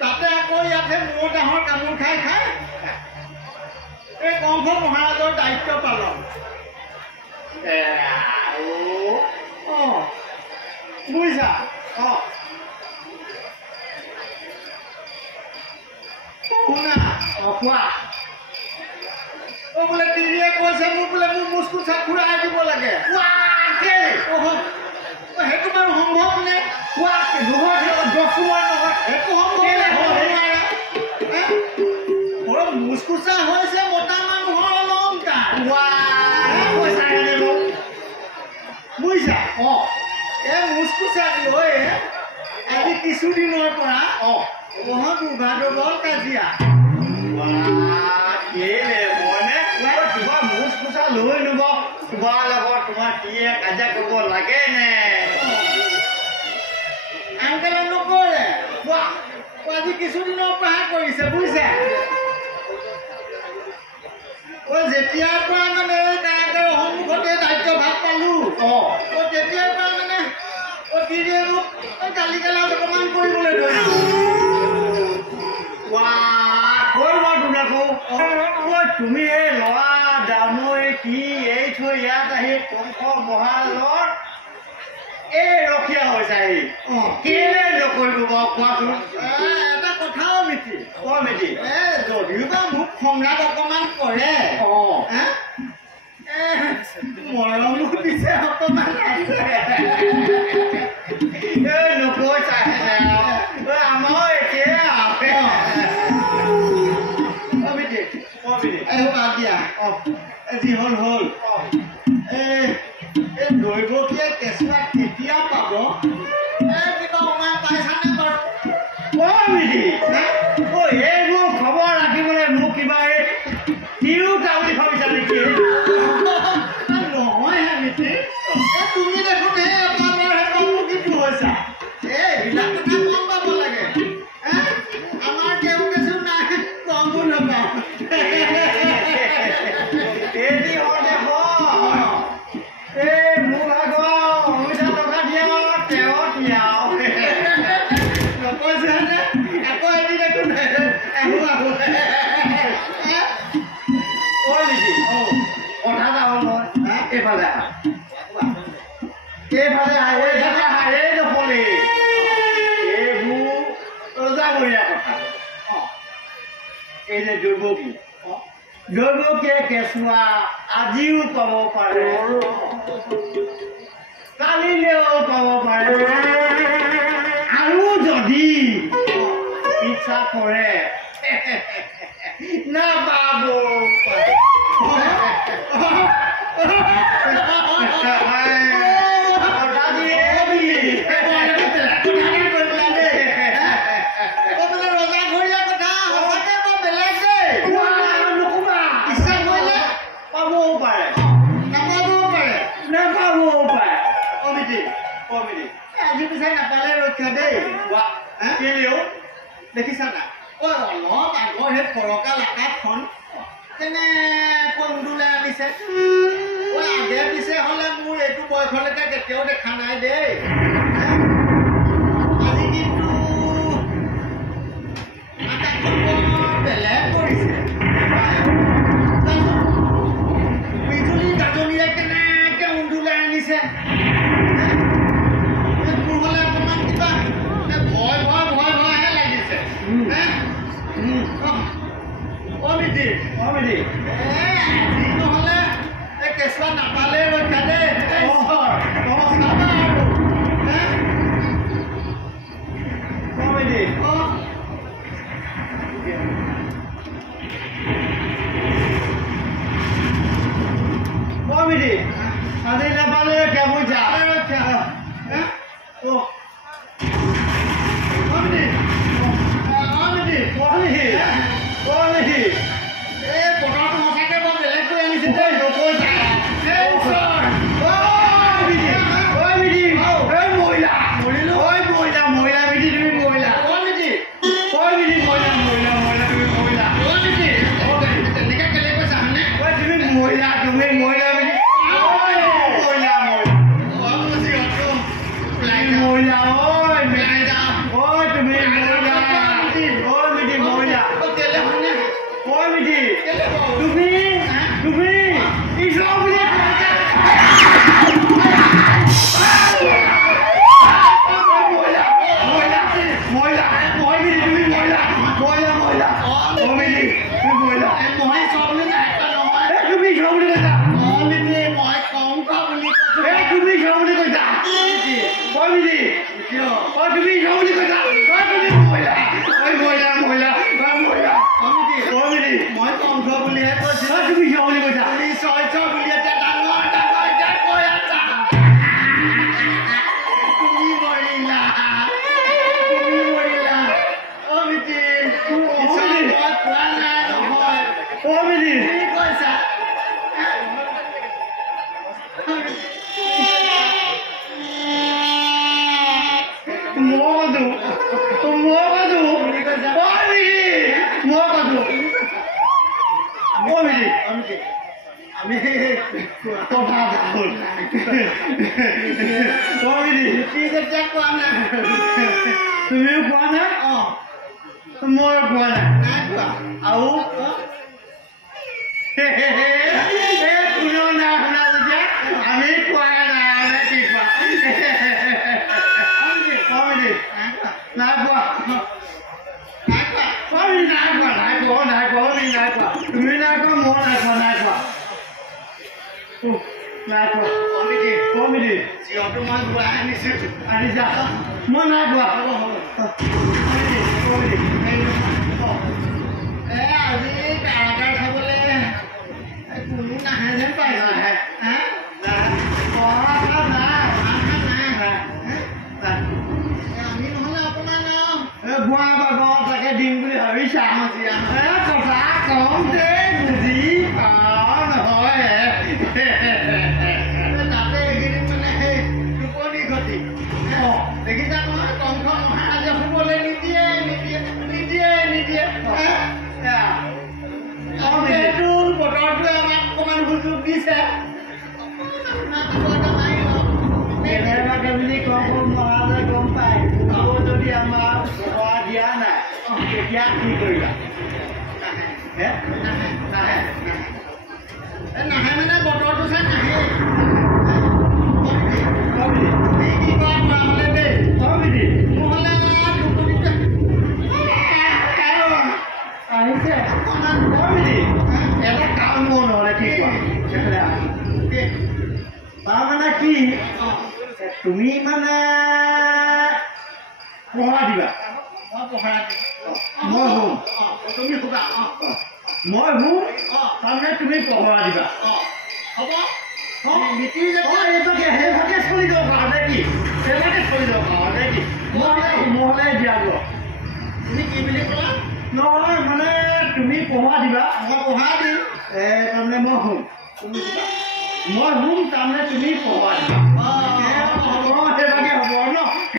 তাতে আকৌ ইয়াতে মোৰ ডাঙৰ কামোৰ খাই খাই এই কংস মহাৰাজৰ দায়িত্ব পালন বুজিছা শুনা কোৱা বোলে তিৰিয়ে কৈছে মোক বোলে মোৰ মুচকুচা ঘূৰাই দিব লাগে সেইটো বাৰু সম্ভৱ নে সেইটো সম্ভৱ মুচকুচা হৈছে মতা মানুহৰ অলংকাৰ বুজিছা এই মুচকুচা লৈ আজি কিছুদিনৰ পৰা দুৰ্ভাগ্যৰ কাজিয়া মুচকুচা লৈ নিব তোমাৰ লগত তোমাৰ তিৰিয়ে কাজিয়া কৰিব লাগে নে আনকালে নকৰে আজি কিছুদিনৰ পৰাহে কৰিছে বুজিছে যেতিয়াৰ পৰা মানে কাৰাগাৰৰ সন্মুখতে দায়িত্ব ভাগ পালো তেতিয়াৰ পৰা মানে তিৰিয়ে মোক গালি গালা অকণমান কৰিবলৈ ধৰিলো তুমি এই ল'ৰা দামৈ কি এই থৈ ইয়াত আহি কংস মহাৰাজৰ এই ৰখীয়া হৈছাহি কেলে নকৰিব বাৰু কোৱাচোন এটা কথাও মিতি যদিও বা মোক সম্ৰাট অকণমান কৰে মৰমো দিছে অকণমান নকৈছা আমাৰ একেই বাদ দিয়া যি হ'ল হ'ল দৈৱকীয়ে কেঁচুৱা কেতিয়া পাব কিবা উমাই পাইছানে বাৰু এইবোৰ খবৰ ৰাখিবলৈ মোক কিবা এই তিৰোতা বুলি ভাবিছা নেকি নহয় মিতি তুমি দেখোন কিন্তু হৈছা এইবিলাক কথা গম পাব লাগে আমাৰ কেউ কিছু নাই কমো নাপাওঁ দৈৱকীয়ে কেঁচুৱা আজিও পাব পাৰে কালিলেও পাব পাৰে আৰু যদি ইচ্ছা কৰে নাপাব দেখিছা না অলপ আগৰ সেই ফৰকাল আকাশখন কেনেকৈ উদুলাই আনিছে আগে পিছে হ'লে মোৰ এইটো বয়সলৈকে কেতিয়াও দেখা নাই দেই আজি কিন্তু আকাশখন বেলেগ কৰিছে বিজুলী গাজনিয়ে কেনেকৈ উদুলাই আনিছে মোৰ হ'লে অকণমান কিবা ভয় ভয় ভয় ভয়হে লাগিছে নহ'লে কেঁচুৱা নাপালে ৰক্ষা দেই Ada yang balik kamu jalan aja. Oh. Amdi. Amdi. বতৰটো সঁচাকে বৰ বেলেগ কৰি আনিছে দেই Rokok saya. Oi, Midi. Oi, moila. Oi, moila. Midi, তুমি moila. Oi, Midi, moila. তুমি moila. তেনেকৈ কেলে কৈছা হয়নে Oi, তুমি moila. Midi. Moila, oi, Midi. Oi, তুমি moila. Oi, Midi, moila. Oi, Midi. তুমি Islam punya তুমি